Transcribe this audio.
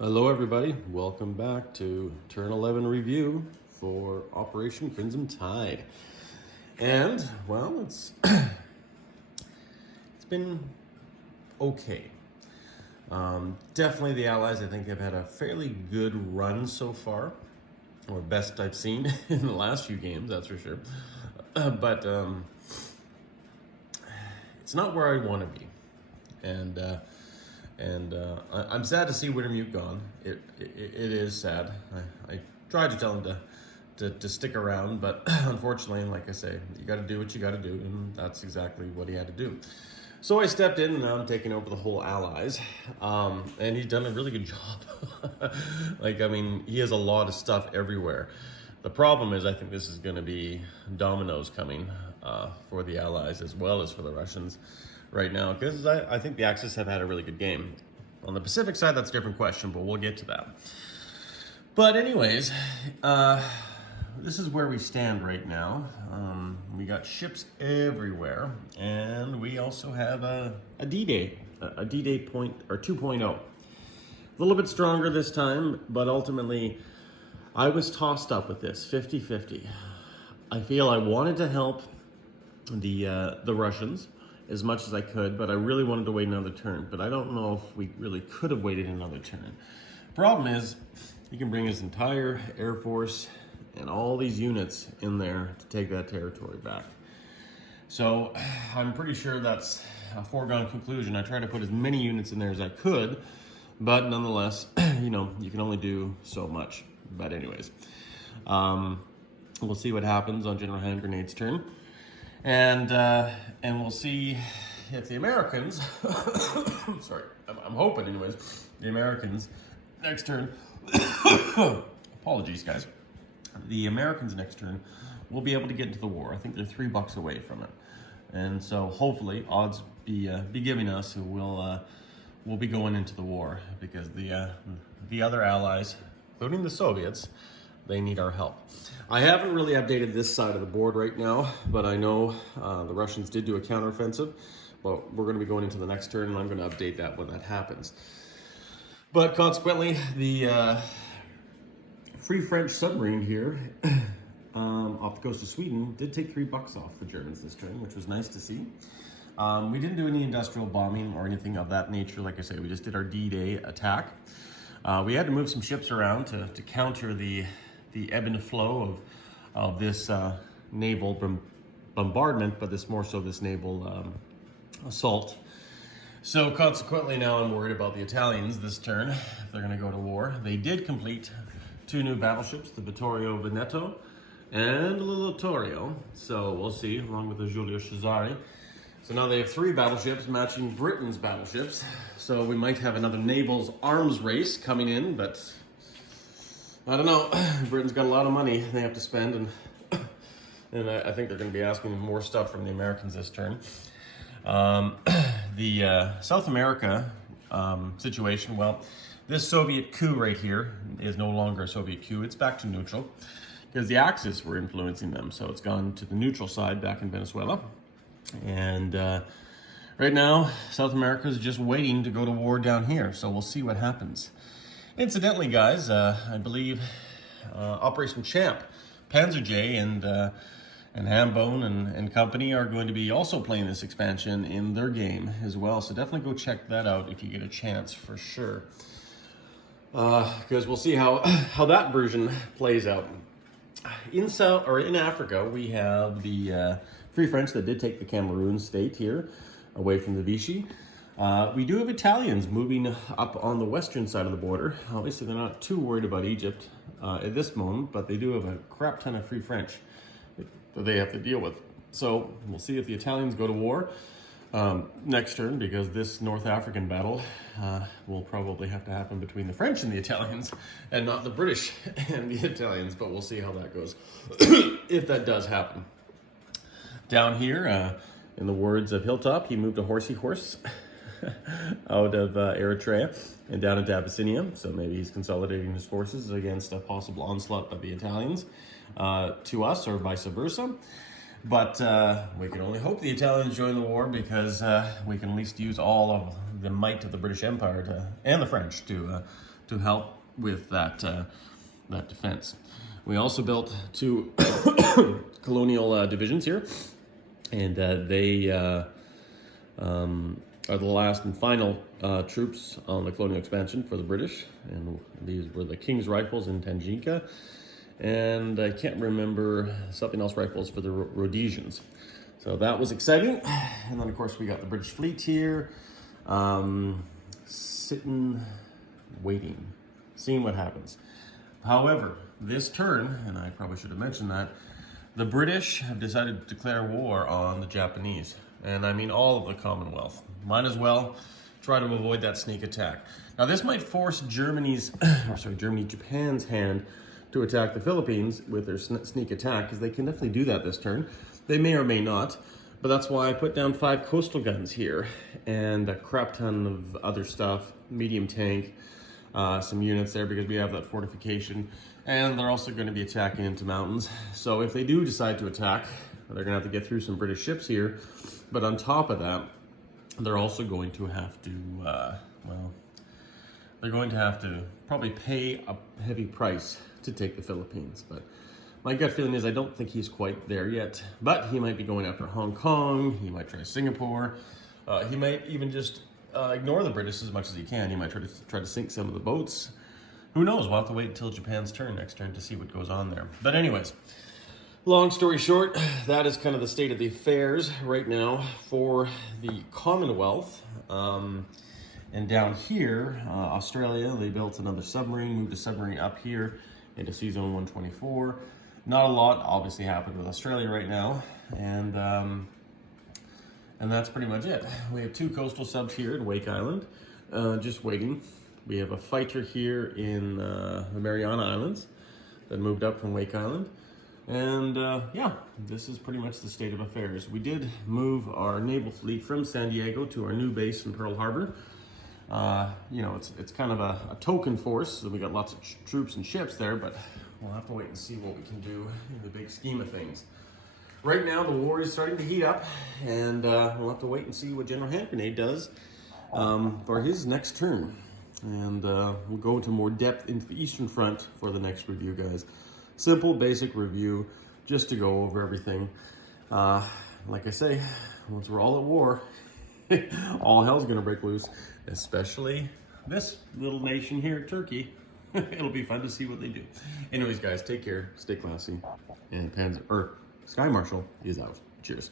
Hello everybody, welcome back to Turn 11 review for Operation Crimson Tide. And, well, it's been okay. Definitely the Allies, I think, have had a fairly good run so far, or best I've seen in the last few games, that's for sure. But it's not where I want to be. And I'm sad to see Wintermute gone. It is sad. I tried to tell him to stick around, but unfortunately, like I say, you got to do what you got to do, and that's exactly what he had to do. So I stepped in, and now I'm taking over the whole Allies, and he's done a really good job. He has a lot of stuff everywhere. The problem is, I think this is going to be dominoes coming for the Allies as well as for the Russians right now, because I think the Axis have had a really good game. On the Pacific side, that's a different question, but we'll get to that. But anyways, this is where we stand right now. We got ships everywhere, and we also have a D-Day, a D-Day point or 2.0. A little bit stronger this time, but ultimately, I was tossed up with this 50-50. I feel I wanted to help the Russians as much as I could, but I really wanted to wait another turn. But I don't know if we really could have waited another turn. Problem is, he can bring his entire Air Force and all these units in there to take that territory back. So I'm pretty sure that's a foregone conclusion. I tried to put as many units in there as I could, but nonetheless, you know, you can only do so much. But anyways, we'll see what happens on General Hand Grenade's turn. And we'll see if the Americans, sorry, I'm hoping anyways, the Americans next turn, apologies guys, the Americans next turn will be able to get into the war. I think they're $3 away from it. And so hopefully odds be giving us who will be going into the war, because the other allies, including the Soviets, they need our help. I haven't really updated this side of the board right now, but I know the Russians did do a counteroffensive, but we're going to be going into the next turn, and I'm going to update that when that happens. But consequently, the Free French submarine here off the coast of Sweden did take $3 off the Germans this turn, which was nice to see. We didn't do any industrial bombing or anything of that nature. Like I say, we just did our D-Day attack. We had to move some ships around to counter the ebb and flow of this naval bombardment, but more so this naval assault. So consequently, now I'm worried about the Italians this turn, if they're going to go to war. They did complete 2 new battleships, the Vittorio Veneto and the Littorio. So we'll see, along with the Giulio Cesare. So now they have 3 battleships matching Britain's battleships. So we might have another naval's arms race coming in, but I don't know. Britain's got a lot of money they have to spend, and I think they're going to be asking more stuff from the Americans this turn. The South America situation, well, this Soviet coup right here is no longer a Soviet coup. It's back to neutral, because the Axis were influencing them. So it's gone to the neutral side back in Venezuela. And right now, South America is just waiting to go to war down here. So we'll see what happens. Incidentally, guys, I believe Operation Champ, Panzer J, and Hambone and company are going to be also playing this expansion in their game as well. So definitely go check that out if you get a chance, for sure. Because we'll see how that version plays out. In Africa, we have the Free French that did take the Cameroon state here, away from the Vichy. We do have Italians moving up on the western side of the border. Obviously, they're not too worried about Egypt at this moment, but they do have a crap ton of Free French that they have to deal with. So we'll see if the Italians go to war next turn, because this North African battle will probably have to happen between the French and the Italians, and not the British and the Italians, but we'll see how that goes, if that does happen. Down here, in the words of Hilltop, he moved a horsey horse out of Eritrea and down into Abyssinia. So maybe he's consolidating his forces against a possible onslaught of the Italians to us, or vice versa. But we can only hope the Italians join the war, because we can at least use all of the might of the British Empire and the French to to help with that that defense. We also built 2 colonial divisions here, and they are the last and final troops on the colonial expansion for the British, and these were the King's Rifles in Tanganyika, and I can't remember something else rifles for the Rhodesians. So that was exciting. And then of course we got the British fleet here, sitting, waiting, seeing what happens. However, this turn, and I probably should have mentioned that, the British have decided to declare war on the Japanese. And I mean all of the Commonwealth. Might as well try to avoid that sneak attack. Now this might force Japan's hand to attack the Philippines with their sneak attack, because they can definitely do that this turn. They may or may not, but that's why I put down 5 coastal guns here and a crap ton of other stuff, medium tank, some units there because we have that fortification, and they're also going to be attacking into mountains. So if they do decide to attack, they're going to have to get through some British ships here, but on top of that, they're also going to have to, they're going to have to probably pay a heavy price to take the Philippines. But my gut feeling is I don't think he's quite there yet, but he might be going after Hong Kong, he might try Singapore, he might even just ignore the British as much as he can. He might try to sink some of the boats. Who knows? We'll have to wait until Japan's next turn to see what goes on there. But anyways, long story short, that is kind of the state of the affairs right now for the Commonwealth. And down here, Australia, they built another submarine, moved a submarine up here into Sea Zone 124. Not a lot obviously happened with Australia right now, and that's pretty much it. We have 2 coastal subs here in Wake Island, just waiting. We have a fighter here in the Mariana Islands that moved up from Wake Island. And yeah, this is pretty much the state of affairs. We did move our naval fleet from San Diego to our new base in Pearl Harbor. You know, it's kind of a token force, so we got lots of troops and ships there, but we'll have to wait and see what we can do in the big scheme of things. Right now, the war is starting to heat up, and we'll have to wait and see what General Hand Grenade does for his next turn. And we'll go into more depth into the Eastern Front for the next review, guys. Simple, basic review, just to go over everything. Like I say, once we're all at war, all hell's gonna break loose, especially this little nation here, Turkey. It'll be fun to see what they do. Anyways, guys, take care, stay classy, and Sky Marshal is out. Cheers.